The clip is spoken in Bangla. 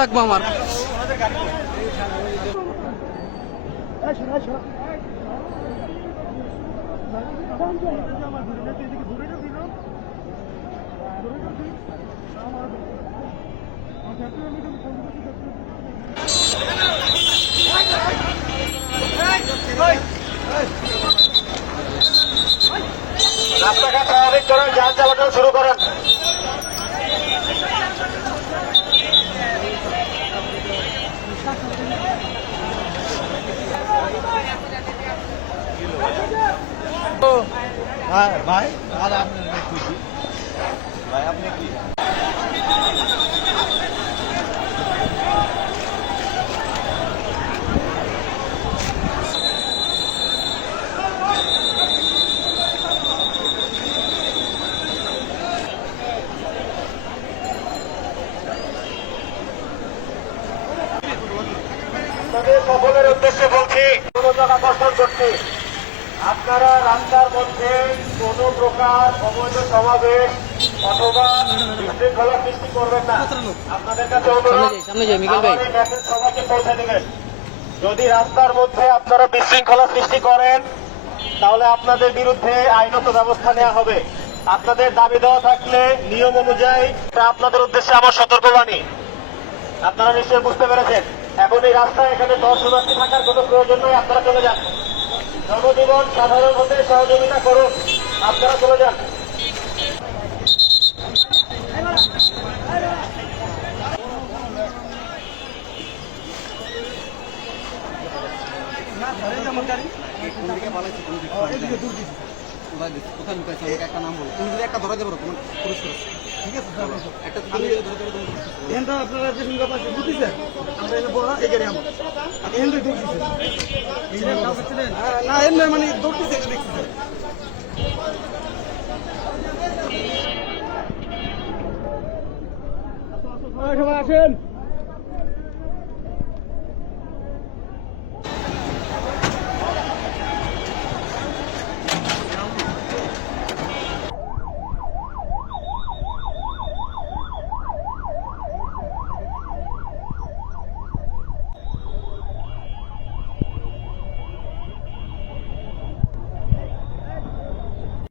লাগবে আমার। রাস্তাঘাট স্বাভাবিক করেন, যান চলাচল শুরু করেন। ভাই আর আপনি খুশি ভাই, আপনি কি সকলের উদ্দেশ্যে বলছি, মনোযোগ আকর্ষণ করছি, আপনারা রাস্তার মধ্যে কোনো প্রকার অবৈধ সমাবেশ অথবা বিশৃঙ্খলা সৃষ্টি করবেন না। আপনাদের কাছে অনুরোধ, মেসেজ সবাইকে পৌঁছে দেবেন। যদি রাস্তার মধ্যে আপনারা বিশৃঙ্খলা সৃষ্টি করেন তাহলে আপনাদের বিরুদ্ধে আইনত ব্যবস্থা নেওয়া হবে। আপনাদের দাবি দেওয়া থাকলে নিয়ম অনুযায়ী আপনাদের উদ্দেশ্যে আমার সতর্কবাণী। আপনারা নিশ্চয়ই বুঝতে পেরেছেন। এখন এই রাস্তায় এখানে দর্শনার্থী থাকার কোনো প্রয়োজন নেই, আপনারা চলে যান। জনজীবন সাধারণ হতে সহযোগিতা করুন, আপনারা চলে যান। কোথায় লুকাইছে আমাকে একটা নাম বলো, তুমি যদি একটা ধরা দেবো তোমার পুরস্কার আছে, ঠিক আছে? একটা তুমি ধরে দেবো তোমার এখানটা আপনারা যে সুন্দর পাশে বুঝিছে আমরা এখানে বড় এই গাড়ি আমার এখান থেকে দৌড়িছে না এমনি মানে দৌড়তেছে এটা দেখতেছে। সবাই আসেন।